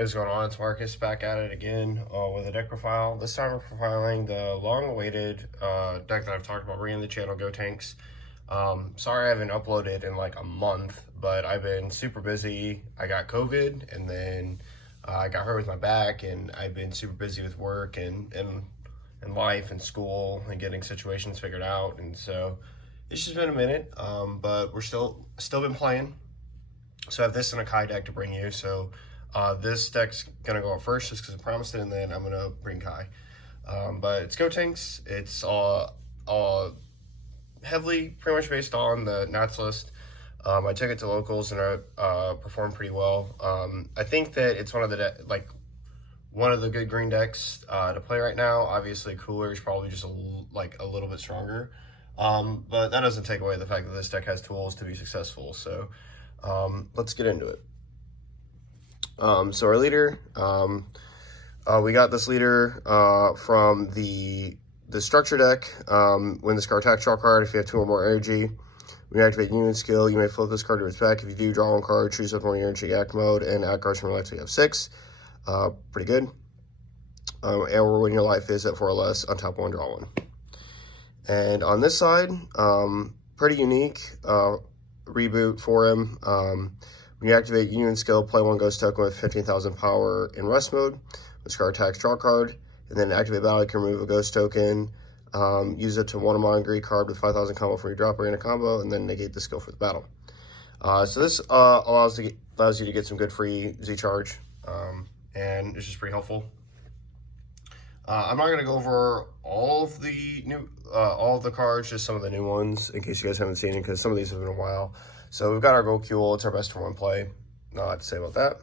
Hey, what's going on? It's Marcus back at it again with a deck profile. This time we're profiling the long-awaited deck that I've talked about bringing the channel, Gotenks. Sorry I haven't uploaded in like a month, but I've been super busy. I got COVID, and then I got hurt with my back, and I've been super busy with work and life and school and getting situations figured out. And so it's just been a minute, but we're still been playing. So I have this in a Kai deck to bring you. So this deck's gonna go up first just because I promised it, and then I'm gonna bring Kai. But it's Gotenks. It's heavily pretty much based on the Nats list. I took it to locals and it performed pretty well. I think that it's one of the good green decks to play right now. Obviously, Cooler is probably just a little bit stronger, but that doesn't take away the fact that this deck has tools to be successful. So let's get into it. So our leader, we got this leader from the structure deck. When this card attacks, draw a card. If you have 2 or more energy, when you activate Union skill, you may flip this card to its back. If you do, draw 1 card, choose up 1 energy act mode, and add cards from your life so you have 6. Pretty good. Or when your life is at 4 or less, untap 1, draw 1. And on this side, pretty unique reboot for him. When you activate Union skill, play 1 ghost token with 15,000 power in rest mode. When this card attacks, draw a card, and then activate battle, you can remove a ghost token, use it to 1 of my agree card with 5,000 combo for your dropper in a combo, and then negate the skill for the battle. So this allows you to get some good free Z charge, and it's just pretty helpful. I'm not gonna go over all of the cards, just some of the new ones in case you guys haven't seen it, because some of these have been a while. So we've got our Gokuel. It's our best turn 1 play. Not a lot to say about that.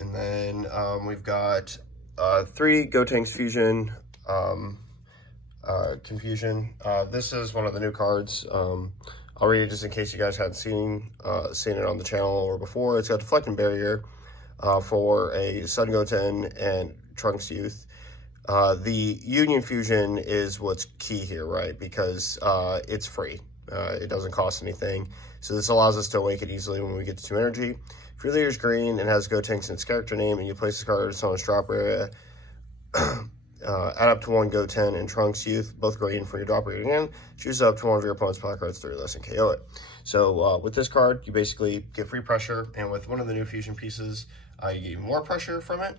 And then we've got 3 Gotenks Fusion Confusion. This is one of the new cards. I'll read it just in case you guys hadn't seen it on the channel or before. It's got Deflect and Barrier for a Sun Goten and Trunks Youth. The Union Fusion is what's key here, right? Because it's free. It doesn't cost anything. So this allows us to awaken easily when we get to 2 energy. If your leader is green and has Gotenks in its character name, and you place this card on its drop area, add up to 1 Goten and Trunks Youth, both green for your drop area again. Choose up to 1 of your opponent's black cards 3 or less and KO it. So with this card, you basically get free pressure, and with one of the new fusion pieces, you get even more pressure from it.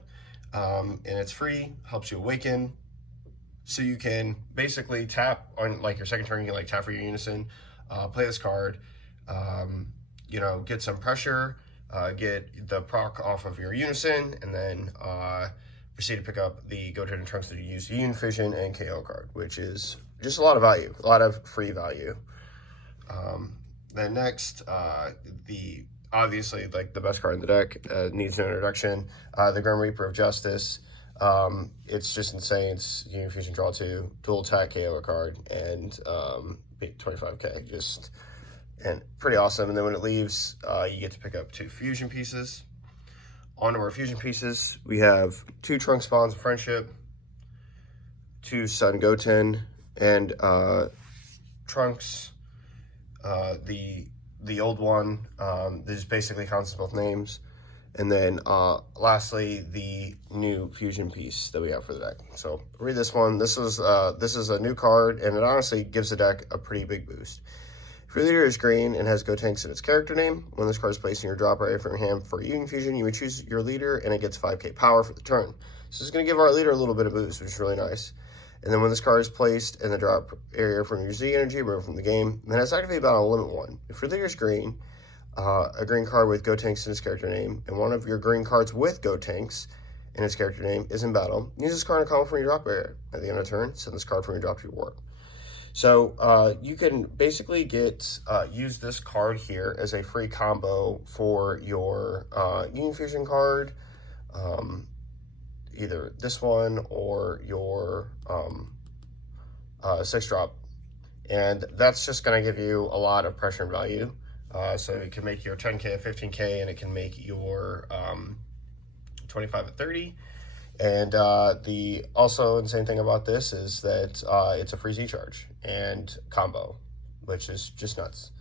And it's free, helps you awaken. So you can basically tap on your second turn, you can tap for your Unison, play this card, get some pressure, get the proc off of your Unison, and then proceed to pick up the Goten and Trunks that you use Union Fusion and KO card, which is just a lot of value, a lot of free value. Then next, obviously the best card in the deck, needs no introduction, the Grim Reaper of Justice. It's just insane. It's Union Fusion, draw 2, dual attack, KO a card, and 25k, and pretty awesome. And then when it leaves, you get to pick up 2 fusion pieces. Onto our fusion pieces, we have 2 Trunks Bonds of Friendship, 2 Sun Goten, and Trunks, the old one. This basically counts as both names. And then lastly, the new fusion piece that we have for the deck. So read this one. This is a new card, and it honestly gives the deck a pretty big boost. If your leader is green and has Gotenks in its character name, when this card is placed in your drop area from your hand for Union Fusion, you would choose your leader, and it gets 5k power for the turn. So it's going to give our leader a little bit of boost, which is really nice. And then when this card is placed in the drop area from your Z energy, remove from the game, then it's activated battle on limit 1. If your leader is green, a green card with Gotenks in its character name, and one of your green cards with Gotenks in its character name is in battle, use this card in a column from your drop area. At the end of the turn, send this card from your drop to your ward. So you can basically use this card here as a free combo for your Union Fusion card, either this one or your 6-drop. And that's just going to give you a lot of pressure and value. So it can make your 10k a 15k, and it can make your 25 at 30. And the also insane thing about this is that it's a free Z charge and combo, which is just nuts.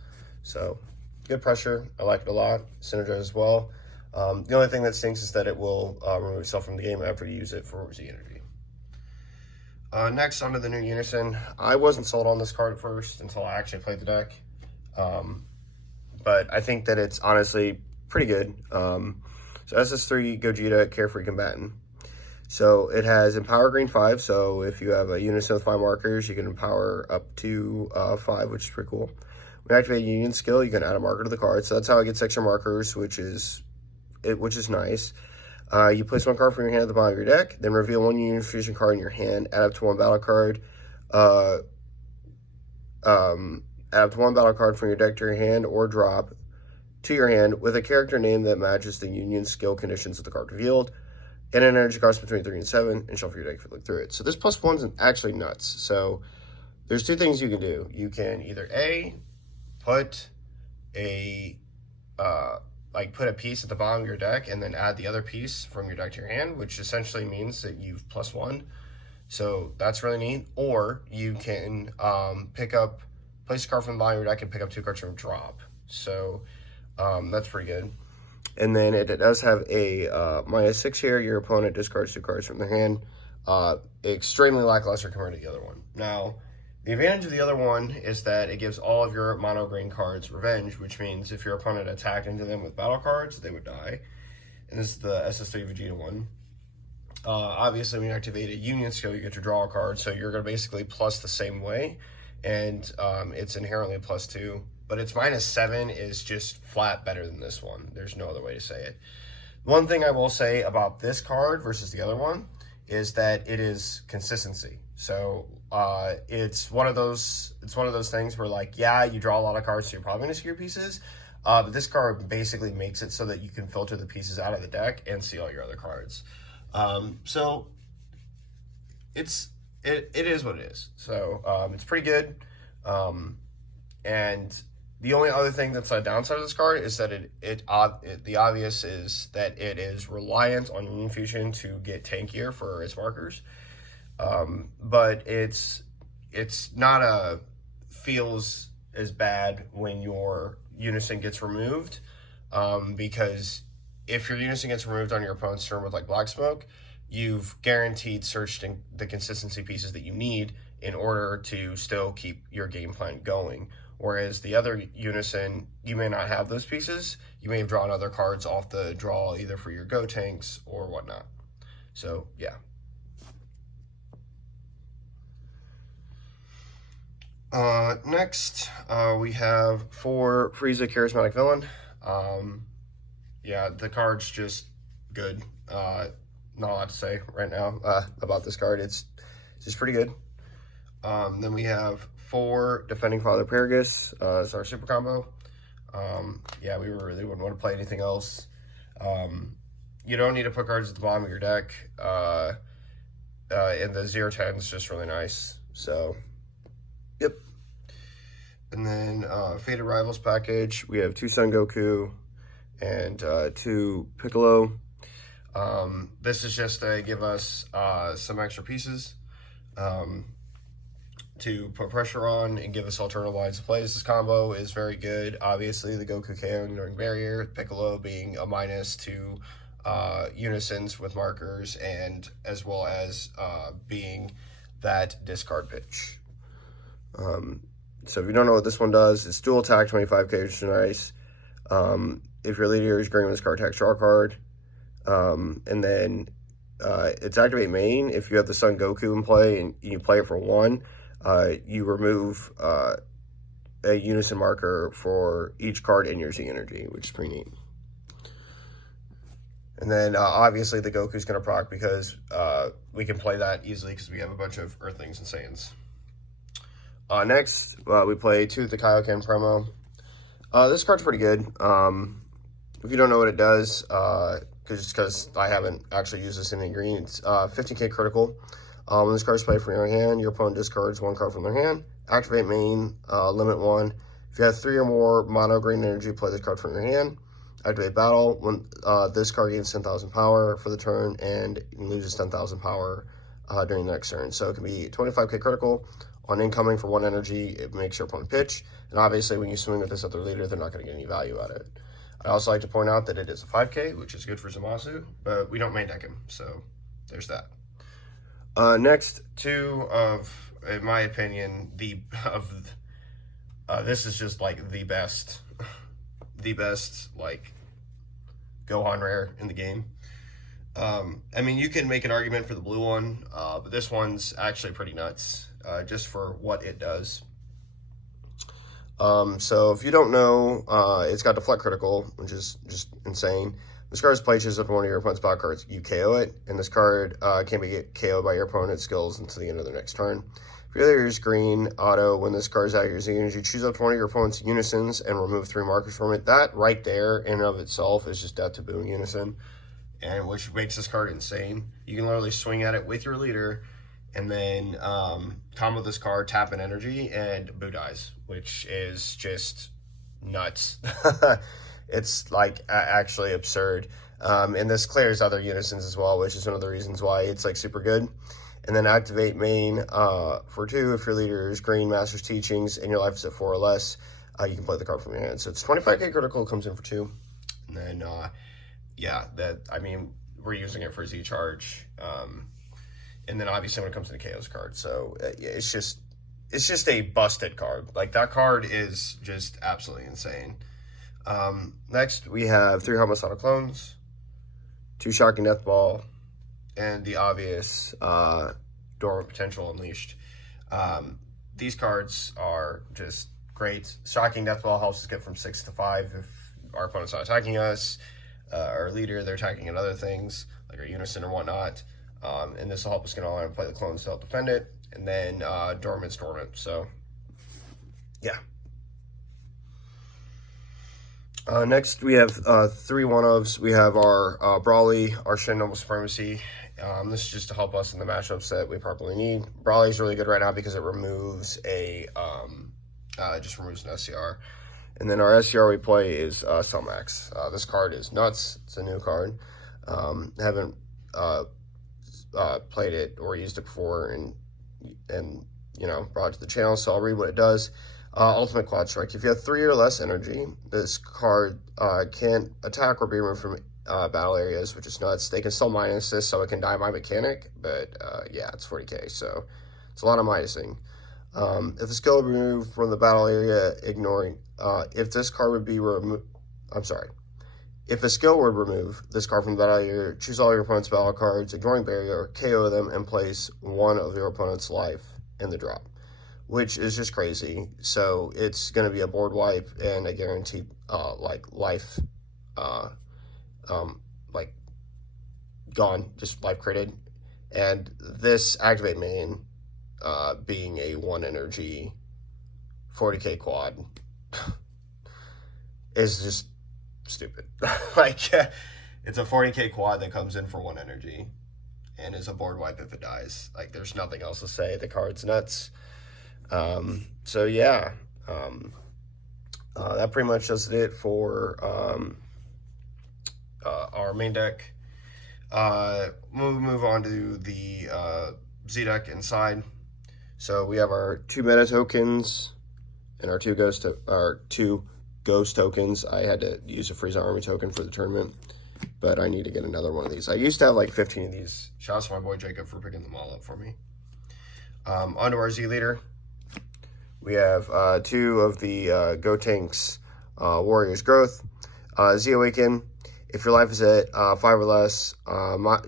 So good pressure. I like it a lot. Synergize as well. The only thing that stinks is that it will remove itself from the game after you use it for Z energy. Next, onto the new Unison. I wasn't sold on this card at first until I actually played the deck. But I think that it's honestly pretty good. So SS3 Gogeta, Carefree Combatant. So it has Empower Green 5, so if you have a Unison with 5 markers, you can empower up to 5, which is pretty cool. When you activate a Union skill, you can add a marker to the card, so that's how it gets extra markers, which is nice. You place 1 card from your hand at the bottom of your deck, then reveal 1 Union Fusion card in your hand, add up to 1 battle card. Add up to 1 battle card from your deck to your hand, or drop to your hand with a character name that matches the Union skill conditions of the card revealed, and an energy cost between 3 and 7, and shuffle your deck if you look through it. So this +1 is actually nuts. So there's 2 things you can do. You can either A, put a put a piece at the bottom of your deck and then add the other piece from your deck to your hand, which essentially means that you've +1. So that's really neat. Or you can place a card from the bottom of your deck and pick up 2 cards from drop. So that's pretty good. And then it does have a -6 here. Your opponent discards 2 cards from their hand. Extremely lackluster compared to the other one. Now, the advantage of the other one is that it gives all of your mono green cards revenge, which means if your opponent attacked into them with battle cards, they would die. And this is the SS3 Vegeta one. Obviously, when you activate a Union skill, you get to draw a card, so you're going to basically plus the same way. And it's inherently +2. But its -7 is just flat better than this one. There's no other way to say it. One thing I will say about this card versus the other one is that it is consistency. So it's one of those things where, like, yeah, you draw a lot of cards, so you're probably gonna see your pieces. But this card basically makes it so that you can filter the pieces out of the deck and see all your other cards. So it is what it is. So it's pretty good. And the only other thing that's a downside of this card is that the obvious is that it is reliant on Union Fusion to get tankier for its markers. But it's not feels as bad when your Unison gets removed, because if your Unison gets removed on your opponent's turn with like Black Smoke, you've guaranteed searched the consistency pieces that you need in order to still keep your game plan going. Whereas the other Unison, you may not have those pieces. You may have drawn other cards off the draw, either for your Gotenks or whatnot. So, yeah. Next, we have for Frieza, Charismatic Villain. Yeah, the card's just good. Not a lot to say right now about this card. It's just pretty good. Then we have 4 Defending Father Paragus as our super combo. Yeah, we really wouldn't want to play anything else. You don't need to put cards at the bottom of your deck. And the 0-10 is just really nice. So, yep. And then Fated Rivals package. We have 2 Son Goku and 2 Piccolo. This is just to give us some extra pieces to put pressure on and give us alternative lines to play. This combo is very good. Obviously, the Goku KO during barrier, Piccolo being a -2 to Unisons with markers, and as well as being that discard pitch. So if you don't know what this one does, it's dual attack, 25k, which is nice. If your leader is green with this card, attack, draw a card. And then it's activate main. If you have the Son Goku in play and you play it for 1, you remove a Unison marker for each card in your Z energy, which is pretty neat. And then obviously the Goku's going to proc because we can play that easily because we have a bunch of Earthlings and Saiyans. Next, we play 2 the Kaioken promo. This card's pretty good. If you don't know what it does, because I haven't actually used this in any green, it's 15k critical. When this card's played from your hand, your opponent discards 1 card from their hand. Activate main, limit 1. If you have 3 or more mono green energy, play this card from your hand. Activate battle. When this card gains 10,000 power for the turn and loses 10,000 power during the next turn. So it can be 25k critical. On incoming for 1 energy, it makes your opponent pitch. And obviously, when you swing with this other leader, they're not going to get any value out of it. I also like to point out that it is a 5K, which is good for Zamasu, but we don't main deck him, so there's that. Next, two of, in my opinion, this is just like the best like Gohan rare in the game. I mean, you can make an argument for the blue one, but this one's actually pretty nuts, just for what it does. So if you don't know, it's got deflect critical, which is just insane. This card's play chooses up one of your opponent's battle cards. You KO it, and this card can be KO'd by your opponent's skills until the end of their next turn. If your leader is green, auto, when this card's active as energy, choose up to one of your opponent's Unisons and remove 3 markers from it. That right there, in and of itself, is just death to Boon Unison, and which makes this card insane. You can literally swing at it with your leader, and then combo this card, tap an energy, and Boo dies, which is just nuts. It's like actually absurd. And this clears other Unisons as well, which is one of the reasons why it's like super good. And then activate main for 2 if your leader is green, Master's Teachings, and your life is at 4 or less. You can play the card from your hand. So it's 25k critical, comes in for 2. And then, yeah, I mean, we're using it for Z charge. And then obviously when it comes to the KO's card. So it's just a busted card. Like, that card is just absolutely insane. Next, we have 3 Homicidal clones, 2 Shocking Death Ball, and the obvious Dormant Potential Unleashed. These cards are just great. Shocking Death Ball helps us get from 6 to 5 if our opponent's not attacking us. Our leader, they're attacking at other things, like our Unison or whatnot. And this will help us get on and play the clones to help defend it. And then Dormant's Dormant. So, yeah. Next, we have 3 one-ofs. We have our Brawley, our Shin Noble Supremacy. This is just to help us in the matchups that we probably need. Brawley is really good right now because it removes just removes an SCR. And then our SCR we play is Selmax. This card is nuts. It's a new card. Haven't played it or used it before, and you know, brought it to the channel, so I'll read what it does. Ultimate Quad Strike. If you have 3 or less energy, this card can't attack or be removed from battle areas, which is nuts. They can still minus this, so it can die by mechanic, but yeah, it's 40k, so it's a lot of minusing. If the skill would be removed from the battle area, ignoring, if this card would be removed, if a skill would remove this card from the battle area, choose all your opponent's battle cards, ignoring barrier, or KO them, and place 1 of your opponent's life in the drop, which is just crazy. So it's going to be a board wipe and a guaranteed like life, like gone, just life critted. And this activate main being a 1 energy 40k quad is just stupid. Like, it's a 40k quad that comes in for 1 energy and is a board wipe if it dies. Like, there's nothing else to say. The card's nuts. So yeah, that pretty much does it for our main deck. We'll move on to the Zdec inside. So we have our 2 meta tokens and our 2 ghost tokens. I had to use a Frieza army token for the tournament, but I need to get another one of these. I used to have like 15 of these. Shouts to my boy Jacob for picking them all up for me. Onto our Z leader. We have 2 of the Gotenks Warriors Growth. Z Awaken. If your life is at 5 or less,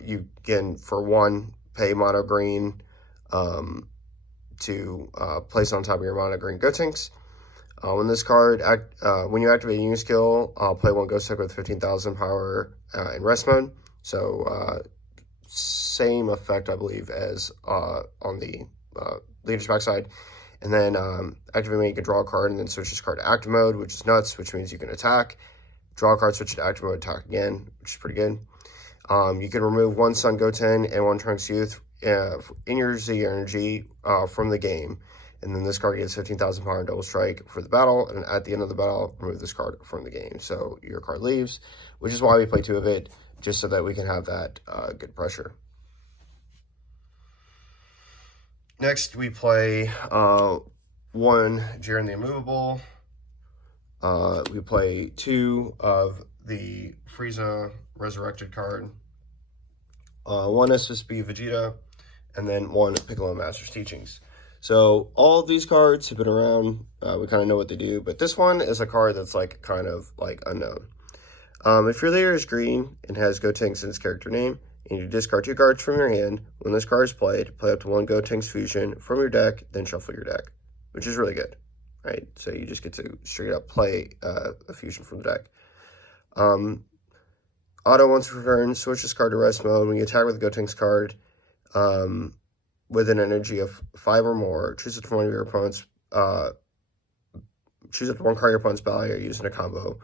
you can, for 1, pay mono green to place on top of your mono green Gotenks. When this card, when you activate a unit skill, play 1 Ghost Token with 15,000 power in rest mode. So same effect, I believe, as on the leader's backside. And then activate main, you can draw a card and then switch this card to active mode, which is nuts, which means you can attack. Draw a card, switch it to active mode, attack again, which is pretty good. You can remove 1 Sun Goten and 1 Trunks Youth in your Z energy from the game. And then this card gets 15,000 power and double strike for the battle. And at the end of the battle, remove this card from the game. So your card leaves, which is why we play 2 of it, just so that we can have that good pressure. Next, we play 1 Jiren the Immovable. We play 2 of the Frieza Resurrected card, 1 SSB Vegeta, and then 1 Piccolo Master's Teachings. So all of these cards have been around. We kind of know what they do, but this one is a card that's like kind of like unknown. If your leader is green and has Gotenks in its character name, and you discard 2 cards from your hand, when this card is played, play up to 1 Gotenks fusion from your deck, then shuffle your deck, which is really good, right? So you just get to straight up play a fusion from the deck. Auto once per turn, switch this card to rest mode. When you attack with a Gotenks card with an energy of 5 or more, choose up to one of your opponent's choose up to 1 card your opponent's battle area using a combo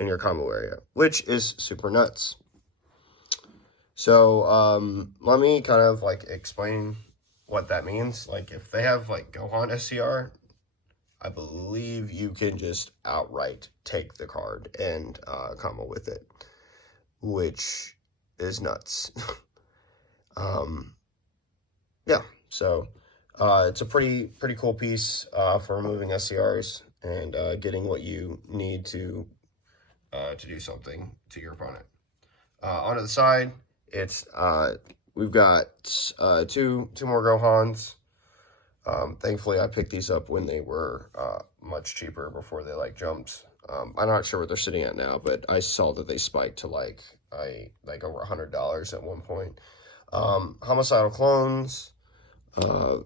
in your combo area, which is super nuts. So let me kind of like explain what that means. Like if they have like Gohan SCR, I believe you can just outright take the card and combo with it, which is nuts. Yeah, so it's a pretty cool piece for removing SCRs and getting what you need to do something to your opponent. Onto the side, it's we've got two more Gohans. Thankfully, I picked these up when they were much cheaper before they like jumped. I'm not sure what they're sitting at now, but I saw that they spiked to like over $100 at one point. Homicidal clones, 2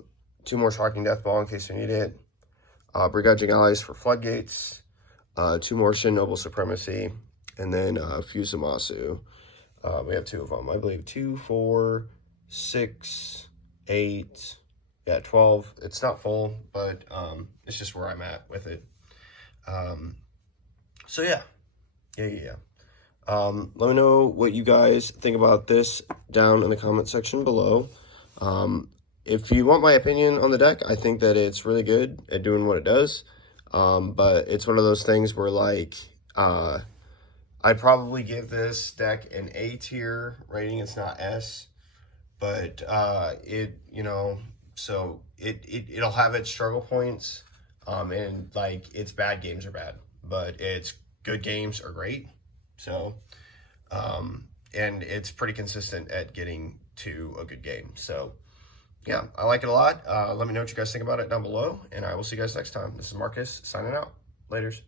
more Shocking Death Ball in case you need it. Begrudging Allies for Floodgates, 2 more Shin Noble Supremacy, and then Fusamasu. We have 2 of them. I believe 2, 4, 6, 8, yeah, 12. It's not full, but it's just where I'm at with it. So yeah. Let me know what you guys think about this down in the comment section below. If you want my opinion on the deck, I think that it's really good at doing what it does. But it's one of those things where like, I'd probably give this deck an A tier rating. It's not S, but it'll have its struggle points. And like its bad games are bad, but its good games are great. So, and it's pretty consistent at getting to a good game. So yeah, I like it a lot. Let me know what you guys think about it down below, and I will see you guys next time. This is Marcus signing out. Laters.